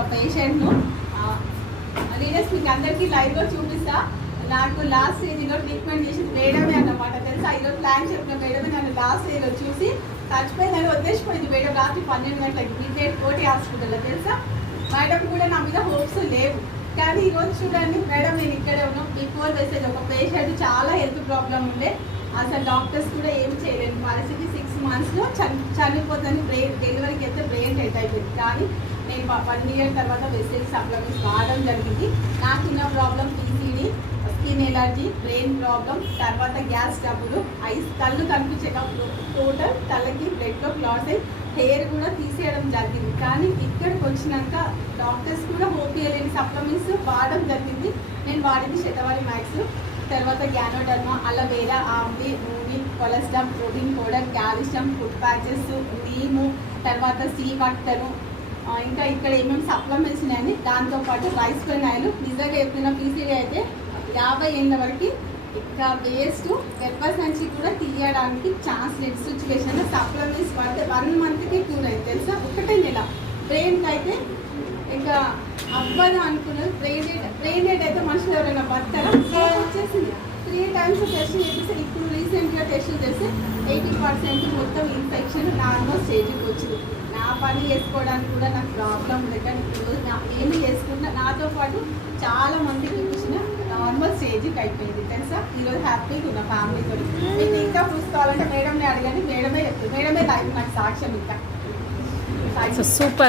ఒక పేషెంట్ను లీడర్స్ మీకు అందరికీ లైవ్లో చూపిస్తా. నాకు లాస్ట్ స్టేజ్లో ట్రీట్మెంట్ చేసి మేడమే అన్నమాట తెలుసా. ఈరోజు ప్లాన్ చెప్పిన మేడమే నన్ను లాస్ట్ స్టేజ్లో చూసి చచ్చిపోయిందని వదిలేసిపోయింది మేడం. రాత్రి 12 గంటలకి మిడ్నైట్ కోటి హాస్పిటల్లో తెలుసా. మేడం కూడా నా మీద హోప్స్ లేవు, కానీ ఈరోజు చూడండి మేడం నేను ఇక్కడే ఉన్నాం. బిఫోర్ మెసేజ్ ఒక పేషెంట్ చాలా హెల్త్ ప్రాబ్లం ఉండే, అసలు డాక్టర్స్ కూడా ఏం చేయలేదు. పరిస్థితి 6 monthsలో చనిపోతుంది. డెలివరీకి అయితే బ్రెయిన్ డెత్ అయిపోయింది. కానీ నేను 1 year తర్వాత మెసేజ్ సప్లిమెంట్స్ వాడడం జరిగింది. నాకున్న problem PCD, skin allergy, brain problem, తర్వాత గ్యాస్ ట్రబుల్, కళ్ళు కనిపించక టోటల్ కళ్ళకి బ్లడ్లో క్లాట్స్ అయ్యి హెయిర్ కూడా తీసేయడం జరిగింది. కానీ ఇక్కడికి వచ్చినాక డాక్టర్స్ కూడా హోప్ చేయలేని సప్లిమెంట్స్ వాడడం జరిగింది. నేను వాడింది శతవారి మ్యాక్స్, తర్వాత గ్యానోడర్మా, అలవేరా, ఆమ్లీ, మూవి, cholesterol, protein powder, calcium, food patches, నీము, తర్వాత సీ వట్టను, ఇంకా ఇక్కడ ఏమేమి సప్లిమెంట్స్ ఉన్నాయని, దాంతోపాటు రైస్ బ్రాన్ ఆయిల్. నిజంగా చెప్పిన PCD అయితే 50 ఏళ్ళ వరకు ఇంకా వేస్ట్ పెప్పర్స్ నుంచి కూడా తీయడానికి ఛాన్స్ లేదు. సిచ్యువేషన్లో సప్లిమెంట్స్ పడితే 1 monthకి క్యూర్ అయింది తెలుసా. ఒకటే నెల. బ్రెయిన్కి అయితే ఇంకా అవ్వదు అనుకున్నారు. బ్రెయిన్ డెడ్ అయితే మనుషులు ఎవరైనా బతారా వచ్చేసింది. 3 times టెస్ట్ చేస్తే ఇప్పుడు రీసెంట్గా టెస్ట్ చేస్తే 80% మొత్తం ఇన్ఫెక్షన్ నార్మల్ స్టేజ్కి వచ్చింది. నా పని చేసుకోవడానికి కూడా నాకు ప్రాబ్లం లేదు, కానీ ఇప్పుడు ఏమి చేసుకుంటా నాతో పాటు చాలా మందికి చూసిన నార్మల్ స్టేజ్కి అయిపోయింది తెలుసా. ఈరోజు హ్యాపీగా ఉన్న ఫ్యామిలీతో. మీకు ఇంకా చూసుకోవాలంటే మేడంని అడగండి, మేడమే చెప్తుంది. మేడమే లైఫ్ నాకు సాక్ష్యం. ఇంకా సూపర్.